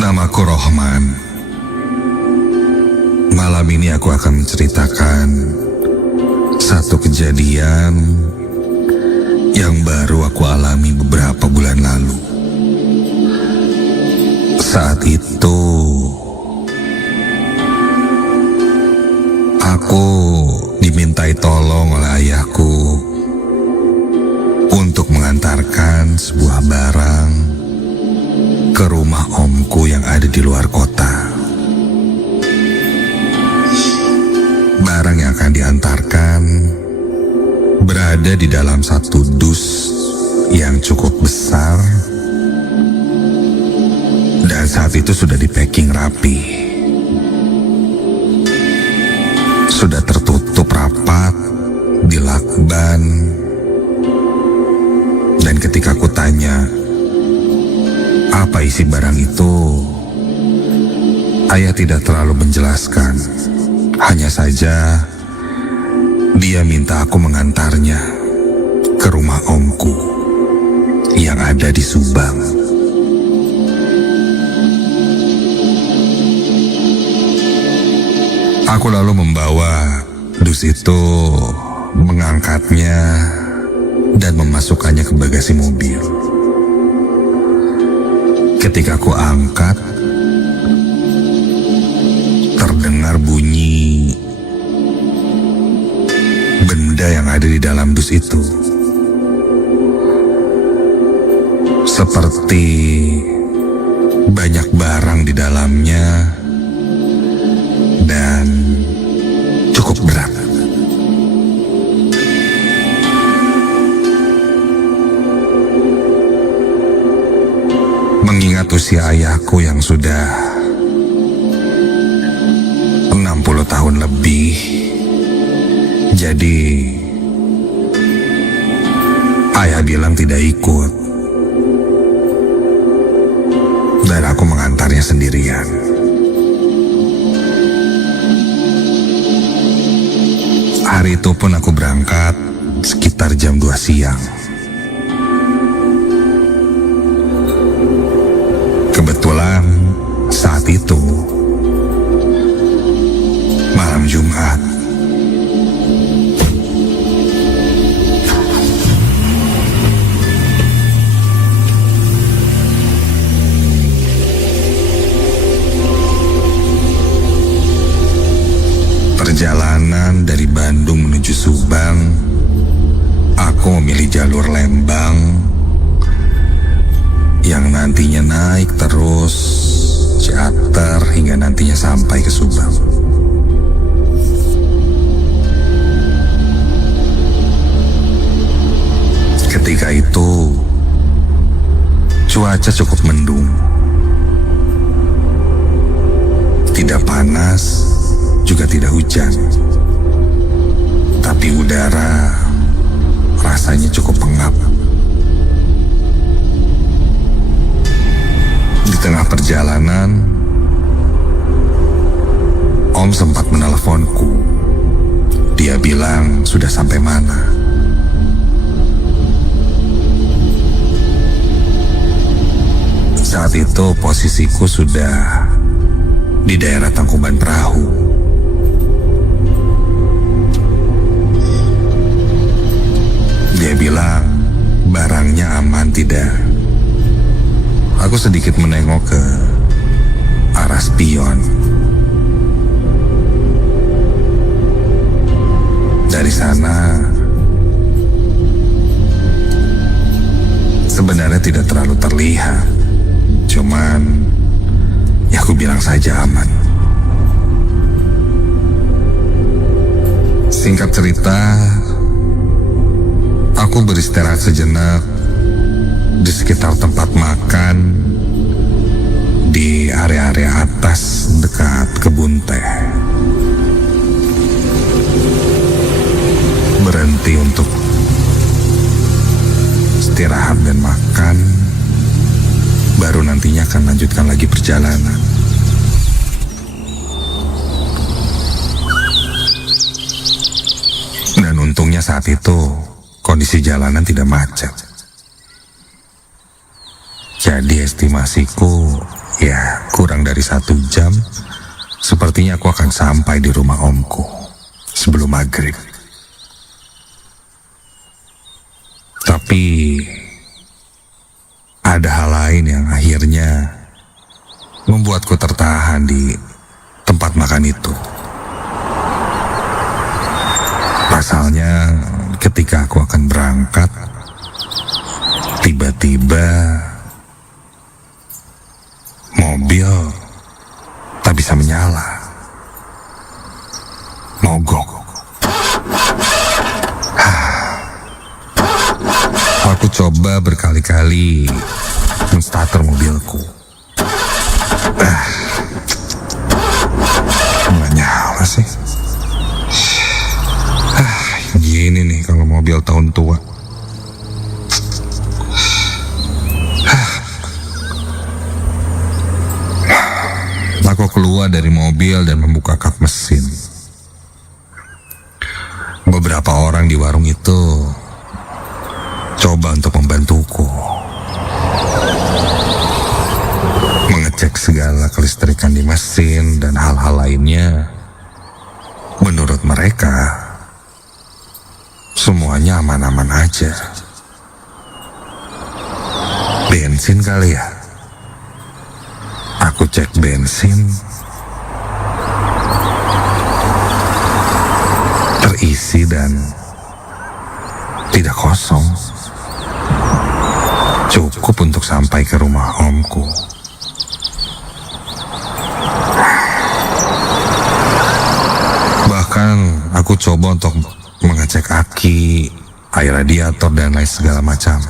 Namaku Rohman. Malam ini aku akan menceritakan satu kejadian yang baru aku alami beberapa bulan lalu. Saat itu, aku dimintai tolong oleh ayahku untuk mengantarkan sebuah barang ke rumah omku yang ada di luar kota. Barang yang akan diantarkan berada di dalam satu dus yang cukup besar, dan saat itu sudah di-packing rapi. Sudah tertutup rapat, dilakban, dan ketika aku tanya apa isi barang itu, ayah tidak terlalu menjelaskan. Hanya saja dia minta aku mengantarnya ke rumah omku yang ada di Subang. Aku lalu membawa dus itu, mengangkatnya dan memasukkannya ke bagasi mobil. Ketika aku angkat, terdengar bunyi benda yang ada di dalam dus itu. Seperti banyak barang di dalamnya dan cukup berat. Mengingat usia ayahku yang sudah 60 tahun lebih, jadi ayah bilang tidak ikut, dan aku mengantarnya sendirian. Hari itu pun aku berangkat sekitar jam 2 siang. Kebetulan saat itu malam Jumat. Perjalanan dari Bandung menuju Subang, aku memilih jalur Lembang yang nantinya naik terus Ciater hingga nantinya sampai ke Subang. Ketika itu cuaca cukup mendung, tidak panas juga tidak hujan, tapi udara rasanya cukup pengap. Di tengah perjalanan, Om sempat meneleponku. Dia bilang sudah sampai mana. Saat itu posisiku sudah di daerah Tangkuban Perahu. Dia bilang barangnya aman tidak. Aku sedikit menengok ke arah spion. Dari sana sebenarnya tidak terlalu terlihat. Cuman ya aku bilang saja aman. Singkat cerita, aku beristirahat sejenak di sekitar tempat makan di area-area atas dekat kebun teh. Berhenti untuk istirahat dan makan, baru nantinya akan lanjutkan lagi perjalanan. Dan untungnya saat itu kondisi jalanan tidak macet. Jadi estimasiku Ya, kurang dari 1 jam, sepertinya aku akan sampai di rumah omku sebelum maghrib. Tapi ada hal lain yang akhirnya membuatku tertahan di tempat makan itu. Pasalnya ketika aku akan berangkat, tiba-tiba mobil tak bisa menyala. Mogok. Aku coba berkali-kali menstarter mobilku. Nggak nyala sih. Gini nih kalau mobil tahun tua. Aku keluar dari mobil dan membuka kap mesin. Beberapa orang di warung itu coba untuk membantuku mengecek segala kelistrikan di mesin dan hal-hal lainnya. Menurut mereka, semuanya aman-aman aja. Bensin kali ya? Aku cek bensin, terisi dan tidak kosong. Cukup untuk sampai ke rumah omku. Bahkan aku coba untuk mengecek aki, air radiator dan lain segala macam.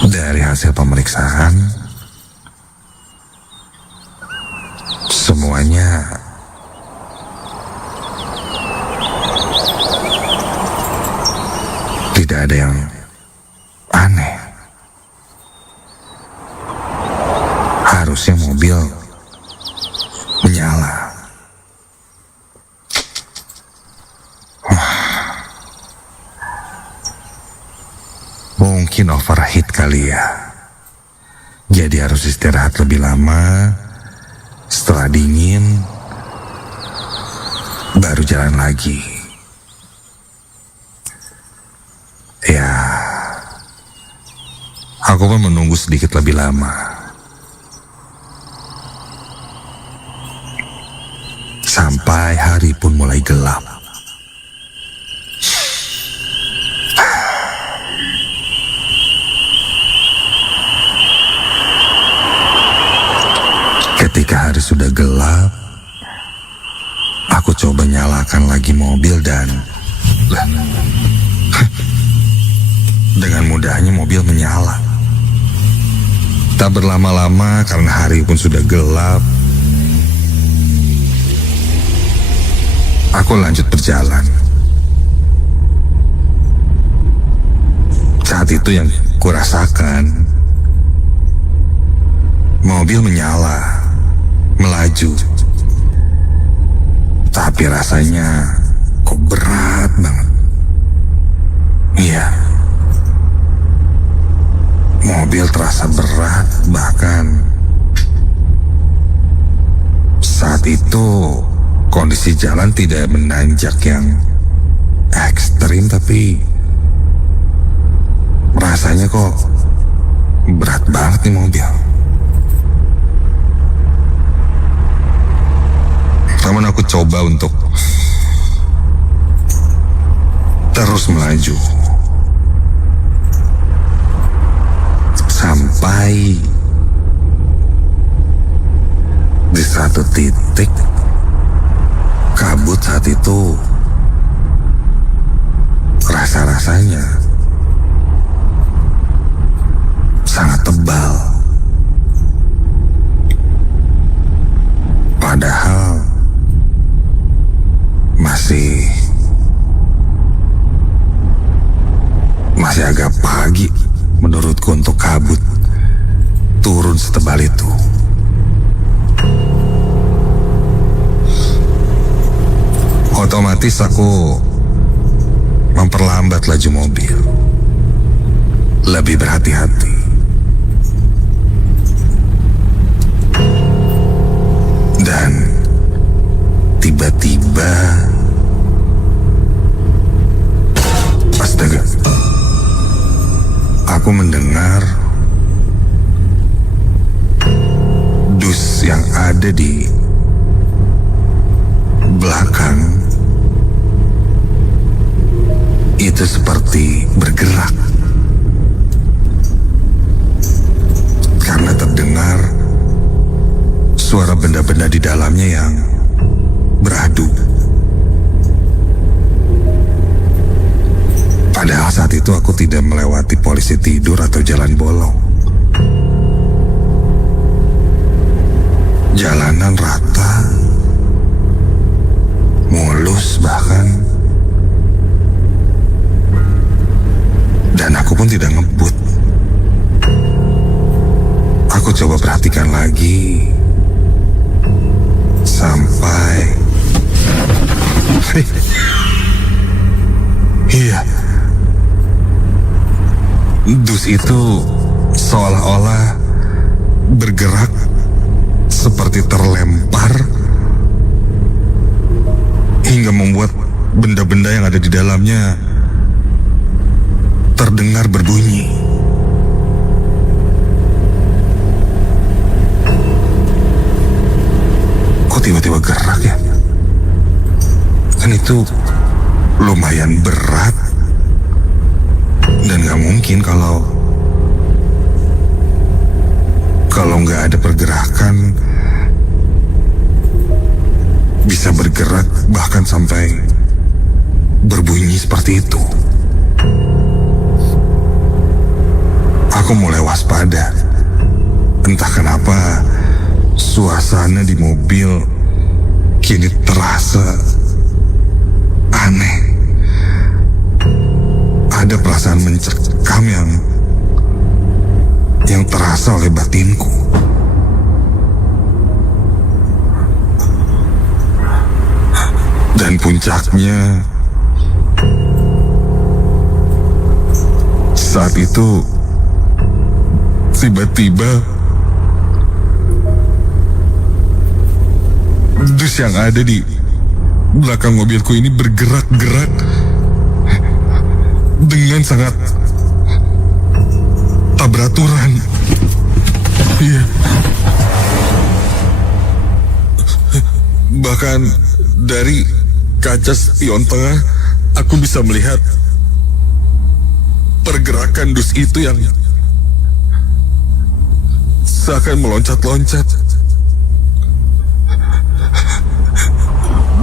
Dari hasil pemeriksaan, semuanya tidak ada yang aneh. Harusnya mobil menyala. Mungkin overheat kali ya. Jadi harus istirahat lebih lama. Setelah dingin, baru jalan lagi. Ya, aku pun menunggu sedikit lebih lama. Sampai hari pun mulai gelap. Ketika hari sudah gelap, aku coba nyalakan lagi mobil dan dengan mudahnya mobil menyala. Tak berlama-lama karena hari pun sudah gelap, aku lanjut berjalan. Saat itu yang kurasakan, mobil menyala, melaju. Tapi rasanya kok berat banget. Iya, mobil terasa berat. Bahkan saat itu kondisi jalan tidak menanjak yang ekstrim, tapi rasanya kok berat banget nih mobil. Namun aku coba untuk terus melaju sampai di satu titik kabut. Saat itu rasa-rasanya sangat tebal, padahal masih agak pagi menurutku untuk kabut turun setebal itu. Otomatis aku memperlambat laju mobil, lebih berhati-hati. Dan tiba-tiba, astaga, aku mendengar dus yang ada di belakang itu seperti bergerak. Karena terdengar suara benda-benda di dalamnya yang beradu. Padahal saat itu aku tidak melewati polisi tidur atau jalan bolong. Jalanan rata, mulus bahkan. Dan aku pun tidak ngebut. Aku coba perhatikan lagi sampai iya, dus itu seolah-olah bergerak seperti terlempar hingga membuat benda-benda yang ada di dalamnya terdengar berbunyi. Kok tiba-tiba gerak ya? Kan itu lumayan berat. Dan gak mungkin kalau gak ada pergerakan bisa bergerak bahkan sampai berbunyi seperti itu. Aku mulai waspada. Entah kenapa suasana di mobil kini terasa aneh. Ada perasaan mencekam yang terasa oleh batinku. Dan puncaknya, saat itu tiba-tiba dus yang ada di belakang mobilku ini bergerak-gerak dengan sangat tak beraturan. Iya. Bahkan dari kaca spion tengah aku bisa melihat pergerakan dus itu yang seakan meloncat-loncat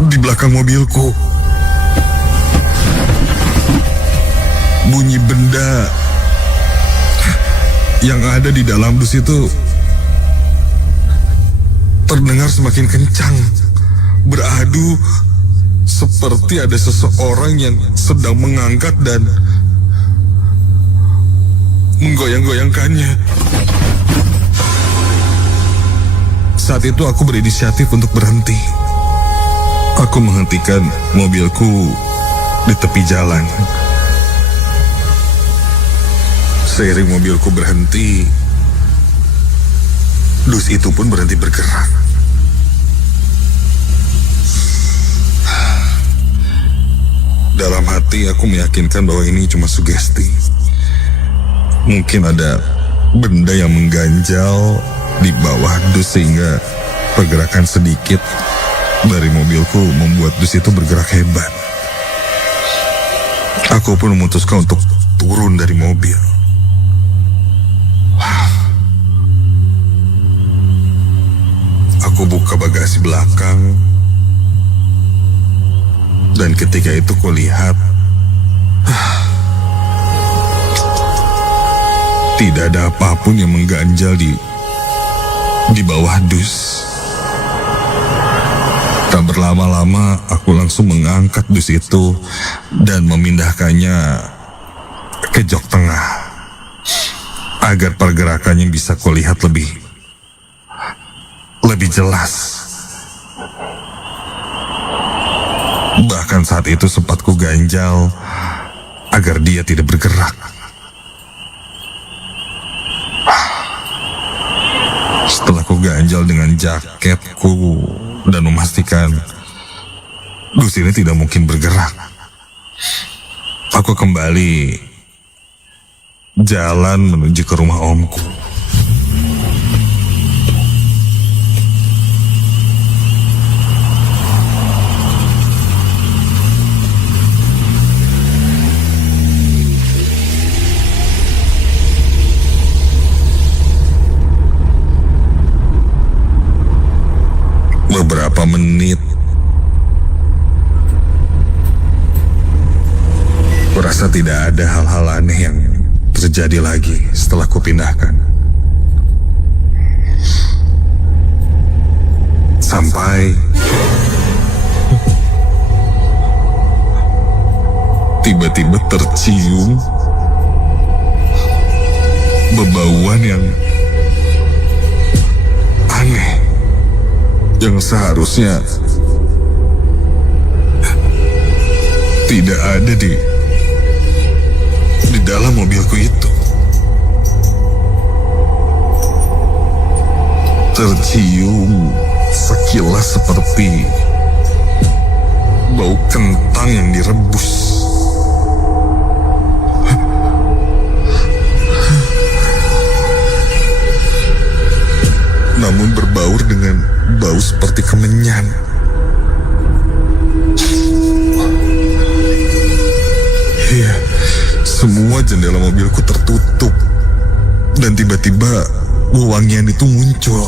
di belakang mobilku. Bunyi benda yang ada di dalam dus itu terdengar semakin kencang, beradu seperti ada seseorang yang sedang mengangkat dan menggoyang-goyangkannya. Saat itu aku berinisiatif untuk berhenti. Aku menghentikan mobilku di tepi jalan. Seiring mobilku berhenti, dus itu pun berhenti bergerak. Dalam hati aku meyakinkan bahwa ini cuma sugesti. Mungkin ada benda yang mengganjal di bawah dus sehingga pergerakan sedikit dari mobilku membuat dus itu bergerak hebat. Aku pun memutuskan untuk turun dari mobil. Aku buka bagasi belakang, dan ketika itu kulihat tidak ada apapun yang mengganjal di bawah dus. Tak berlama-lama aku langsung mengangkat dus itu dan memindahkannya ke jok tengah agar pergerakannya bisa kulihat lebih jelas. Bahkan saat itu sempat ku ganjal agar dia tidak bergerak. Setelah ku ganjal, mengganjal dengan jaketku dan memastikan dus ini tidak mungkin bergerak. Aku kembali jalan menuju ke rumah omku. Beberapa menit, kurasa tidak ada hal-hal aneh yang terjadi lagi setelah kupindahkan. Sampai tiba-tiba tercium bebauan yang aneh, yang seharusnya tidak ada di dalam mobilku itu. Tercium sekilas seperti bau kentang yang direbus. Namun berbaur dengan bau seperti kemenyan. Iya, semua jendela mobilku tertutup. Dan tiba-tiba wangian itu muncul.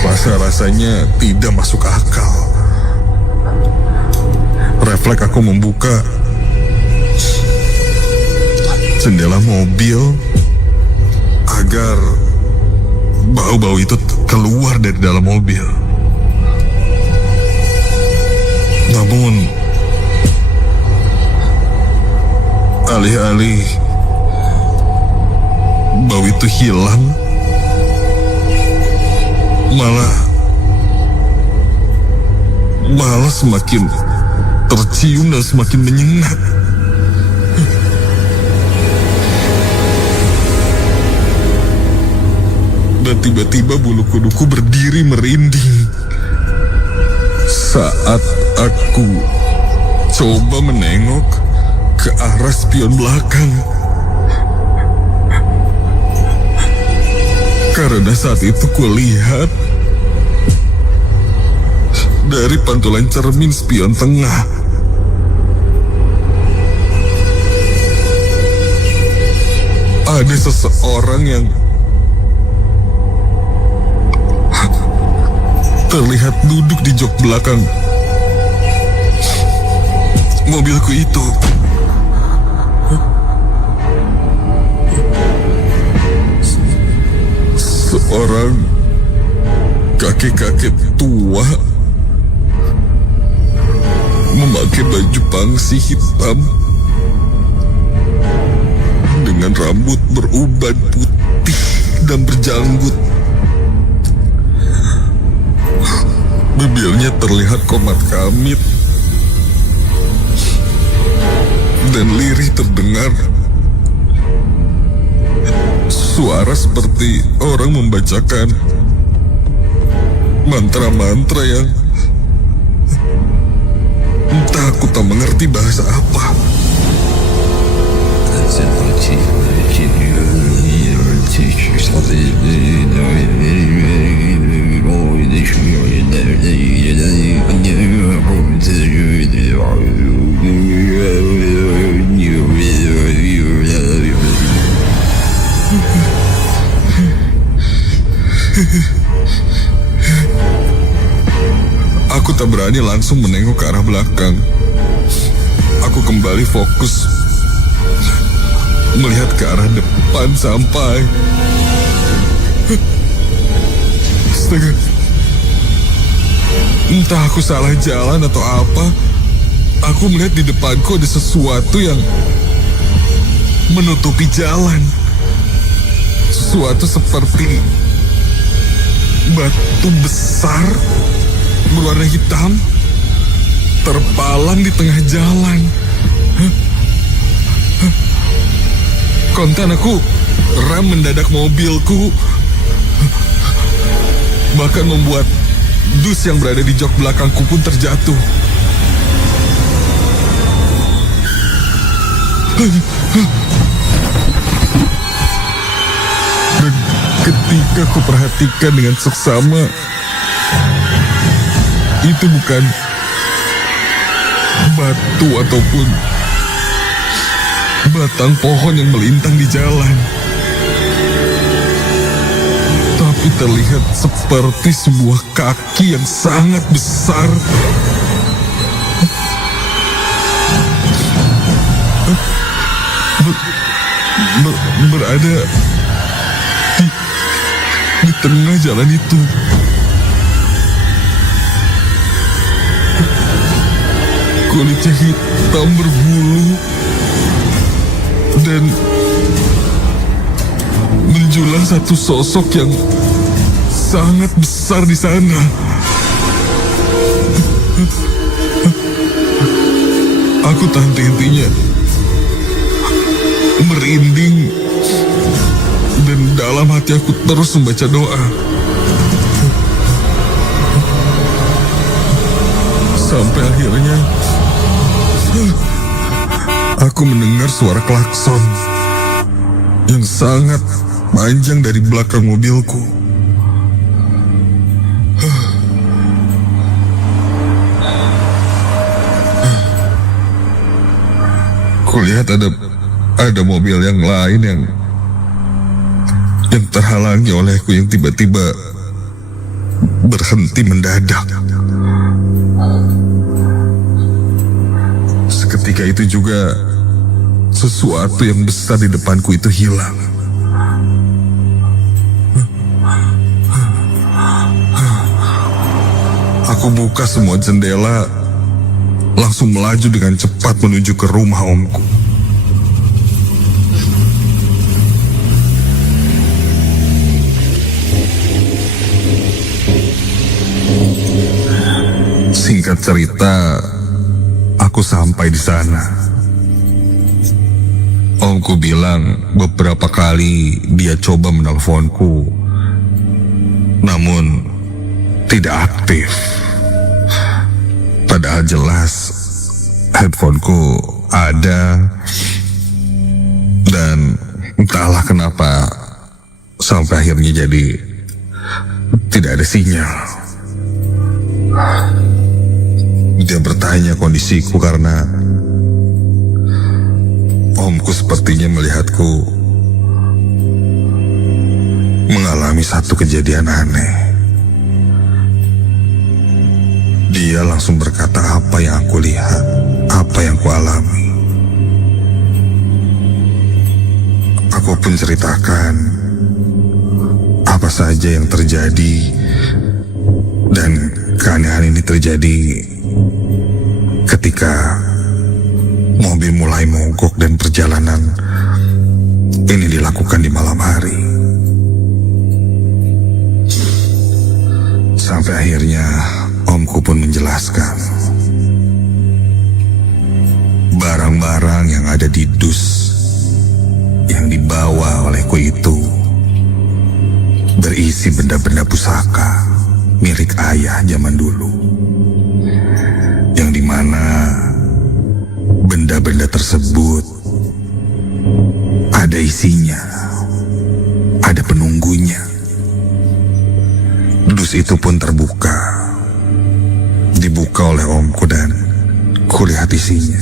Rasa-rasanya tidak masuk akal. Refleks aku membuka jendela mobil agar bau-bau itu keluar dari dalam mobil. Namun alih-alih bau itu hilang, malah semakin tercium dan semakin menyengat. Dan tiba-tiba bulu kuduku berdiri merinding saat aku coba menengok ke arah spion belakang. Karena saat itu kulihat dari pantulan cermin spion tengah ada seseorang yang terlihat duduk di jok belakang mobilku itu. Seorang kakek-kakek tua memakai baju pangsi hitam dengan rambut beruban putih dan berjanggut. Bibirnya terlihat komat kamit dan lirih terdengar suara seperti orang membacakan mantra-mantra yang entah aku tak mengerti bahasa apa. Aku tak berani langsung menengok ke arah belakang. Aku kembali fokus melihat ke arah depan sampai astaga, entah aku salah jalan atau apa, aku melihat di depanku ada sesuatu yang menutupi jalan. Sesuatu seperti batu besar berwarna hitam terpalang di tengah jalan. Kontan aku merem mendadak mobilku, bahkan membuat dus yang berada di jok belakangku pun terjatuh. Dan ketika ku perhatikan dengan seksama, itu bukan batu ataupun batang pohon yang melintang di jalan, tapi terlihat seperti sebuah kaki yang sangat besar. Berada di tengah jalan itu. Kulitnya hitam berbulu dan menjulang satu sosok yang sangat besar di sana. Aku tak henti-hentinya merinding, dan dalam hati aku terus membaca doa. Sampai akhirnya aku mendengar suara klakson yang sangat panjang dari belakang mobilku. Kulihat ada mobil yang lain yang terhalangi olehku yang tiba-tiba berhenti mendadak. Seketika itu juga sesuatu yang besar di depanku itu hilang. Aku buka semua jendela, langsung melaju dengan cepat menuju ke rumah omku. Singkat cerita, aku sampai di sana. Omku bilang beberapa kali dia coba menelponku, namun tidak aktif. Padahal jelas handphoneku ada, dan entahlah kenapa sampai akhirnya jadi tidak ada sinyal. Dia bertanya kondisiku karena omku sepertinya melihatku mengalami satu kejadian aneh. Dia langsung berkata apa yang aku lihat, apa yang aku alami. Aku pun ceritakan apa saja yang terjadi, dan keanehan ini terjadi ketika mobil mulai mogok dan perjalanan ini dilakukan di malam hari. Sampai akhirnya omku pun menjelaskan barang-barang yang ada di dus yang dibawa olehku itu berisi benda-benda pusaka milik ayah zaman dulu, yang dimana benda-benda tersebut ada isinya, ada penunggunya. Dus itu pun dibuka oleh omku, dan kulihat isinya.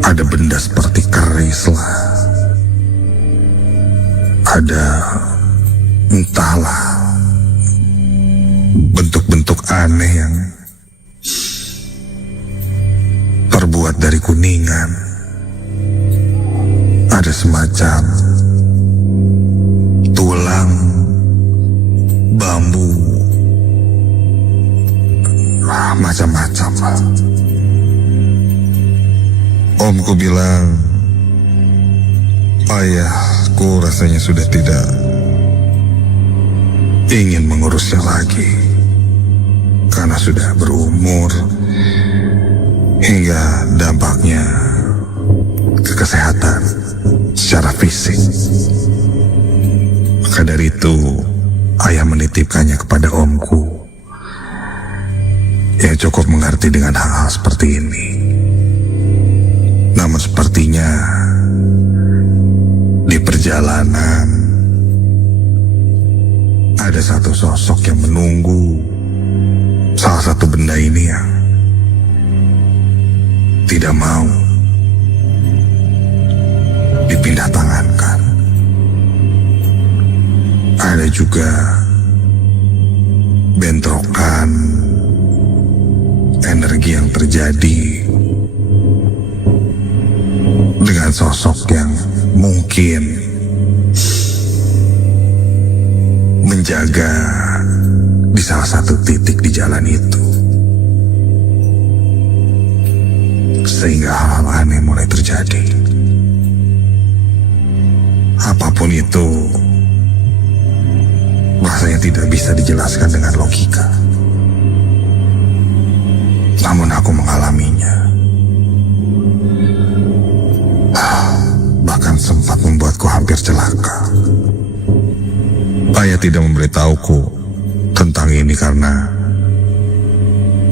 Ada benda seperti keris lah, ada entahlah bentuk-bentuk aneh yang terbuat dari kuningan. Ada semacam tulang, bambu, macam-macam. Omku bilang ayahku rasanya sudah tidak ingin mengurusnya lagi karena sudah berumur, hingga dampaknya ke kesehatan secara fisik. Maka dari itu, ayah menitipkannya kepada omku yang cukup mengerti dengan hal-hal seperti ini. Namun sepertinya di perjalanan ada satu sosok yang menunggu salah satu benda ini yang tidak mau dipindah tangankan. Ada juga bentrokan energi yang terjadi dengan sosok yang mungkin menjaga di salah satu titik di jalan itu, sehingga hal-hal aneh mulai terjadi. Apapun itu rasanya tidak bisa dijelaskan dengan logika. Namun aku mengalaminya. Bahkan sempat membuatku hampir celaka. Ayah tidak memberitahuku tentang ini karena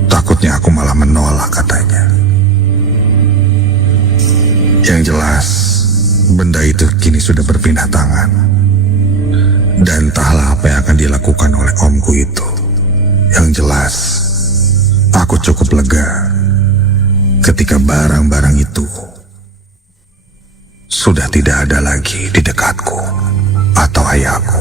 takutnya aku malah menolak, katanya. Yang jelas, benda itu kini sudah berpindah tangan. Dan entahlah apa yang akan dilakukan oleh omku itu. Yang jelas, aku cukup lega ketika barang-barang itu sudah tidak ada lagi di dekatku atau ayahku.